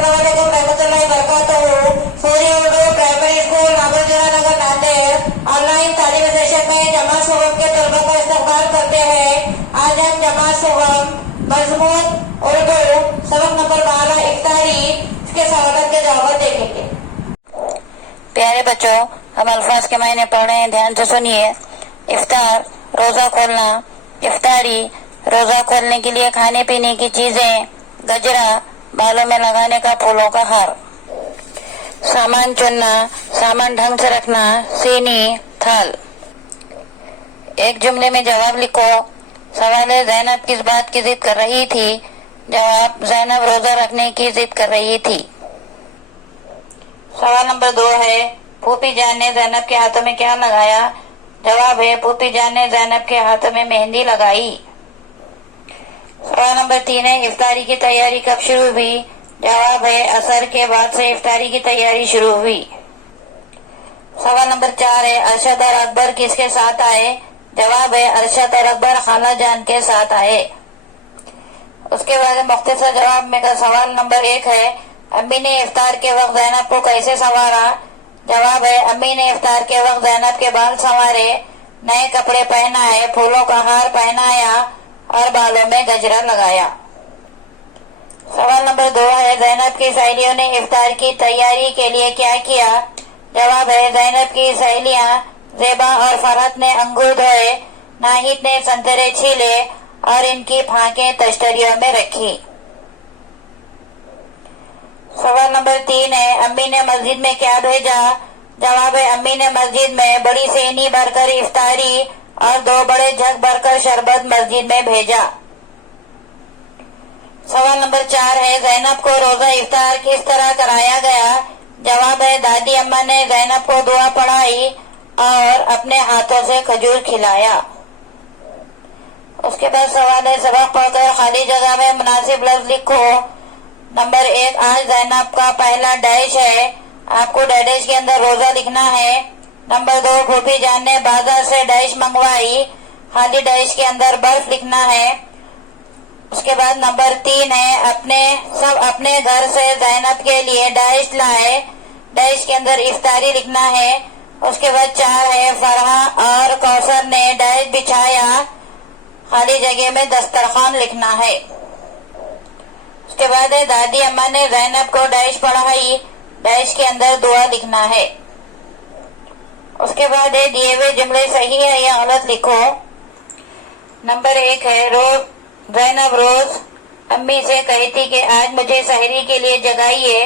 अस्सलामुअलैकुम रहमतुल्लाहि वबरकातुहू। सूर्य Urdu primary school नागरजुना नगर Nanded online तालीम सेशन में जमात शुगम के तलबा का इस्तकबाल करते हैं। आज हम जमात शुगम मजमून उर्दू सबक नंबर 12 इफ्तारी के सवालों के जवाब देखेंगे। प्यारे बच्चों, हम अल्फाज के मायने पढ़ रहे हैं, ध्यान से सुनिए। इफ्तार रोजा खोलना, इफ्तारी रोजा खोलने के लिए खाने पीने की चीजें, गजरा बालों में लगाने का फूलों का हार, सामान चुनना, सामान ढंग से रखना, सीनी थाल। एक जुमले में जवाब लिखो। सवाल है, ज़ैनब किस बात की जिद कर रही थी? जवाब, ज़ैनब रोजा रखने की जिद कर रही थी। सवाल नंबर 2 है, फूफी जान ने ज़ैनब के हाथों में क्या लगाया? जवाब है, फूफी जान ने ज़ैनब के हाथों में मेहंदी लगाई। सवाल नंबर 3 है, इफ्तारी की तैयारी कब शुरू हुई? जवाब है, असर के बाद से इफ्तारी की तैयारी शुरू हुई। सवाल नंबर 4 है, अरशद और अकबर किसके साथ आए? जवाब है, अरशद और अकबर खाला जान के साथ आए। उसके बाद मुख्तसर जवाब में का सवाल नंबर 1 है, अम्मी ने इफ्तार के वक्त ज़ैनब को कैसे संवारा? जवाब है, अम्मी ने इफ्तार के वक्त ज़ैनब के बाल संवारे, नए कपड़े पहनाए, फूलों का हार पहनाया और बालों में गजरा लगाया। सवाल नंबर 2 है, ज़ैनब की सहेलियों ने इफ्तार की तैयारी के लिए क्या किया? जवाब है, ज़ैनब की सहेलियां ज़ेबा और फरहत ने अंगूर धोए, नाहिद ने संतरे छीले और इनकी फांकें तश्तरियों में रखी। सवाल नंबर 3 है, अम्मी ने मस्जिद में क्या भेजा? जवाब है, अम्मी ने मस्जिद में बड़ी सेनी भरकर इफ्तारी और 2 बड़े जग भरकर शरबत मस्जिद में भेजा। सवाल नंबर 4 है, ज़ैनब को रोजा इफ्तार किस तरह कराया गया? जवाब है, दादी अम्मा ने ज़ैनब को दुआ पढ़ाई और अपने हाथों से खजूर खिलाया। उसके बाद सवाल है, सबक पढ़कर खाली जगह में मुनासिब लफ्ज लिखो। नंबर 1, आज ज़ैनब का पहला डैश है, आपको डैश के अंदर रोजा लिखना है। नंबर 2, फूफी जान ने बाजार से डैश मंगवाई, खाली डैश के अंदर बर्फ लिखना है। उसके बाद नंबर 3 है, अपने घर से ज़ैनब के लिए डैश लाए, डैश के अंदर इफ्तारी लिखना है। उसके बाद 4 है, फरहा और कौसर ने डैश बिछाया, खाली जगह में दस्तरखान लिखना है। उसके बाद है, दादी अम्मा ने ज़ैनब को डैश पढ़ाई, डैश के अंदर दुआ लिखना है। उसके बाद है, दिए हुए जुमले सही है या गलत लिखो। नंबर 1 है, ज़ैनब रोज अम्मी से कहती कि आज मुझे सहरी के लिए जगाइए,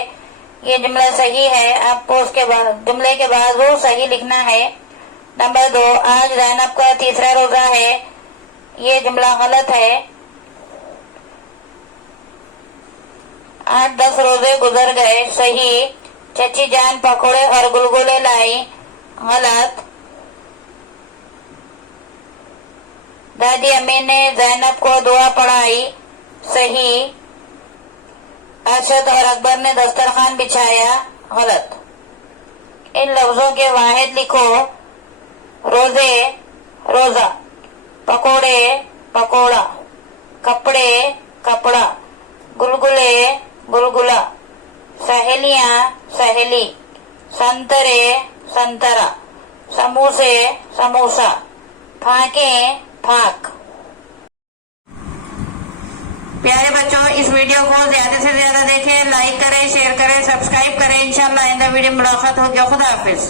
ये जुमला सही है, आपको उसके बाद जुमले के बाद वो सही लिखना है। नंबर 2, आज ज़ैनब का तीसरा रोजा है, ये जुमला गलत है। 8-10 रोजे गुजर गए, सही। चची जान पकोड़े और गुलगुले लाई, गलत। दादी अम्मी ने ज़ैनब को दुआ पढ़ाई, सही। अरशद और अकबर ने दस्तरखान बिछाया, गलत। इन लफ्जों के वाहिद लिखो। रोजे रोजा, पकोड़े पकोड़ा, कपड़े कपड़ा, गुलगुले गुलगुला, सहेलियां सहेली, संतरे संतरा, समोसे समोसा, फाके फाक। प्यारे बच्चों, इस वीडियो को ज्यादा से ज्यादा देखें, लाइक करें, शेयर करें, सब्सक्राइब करें। इंशाल्लाह आइंदा वीडियो में मुलाकात होगी। खुदा हाफिज।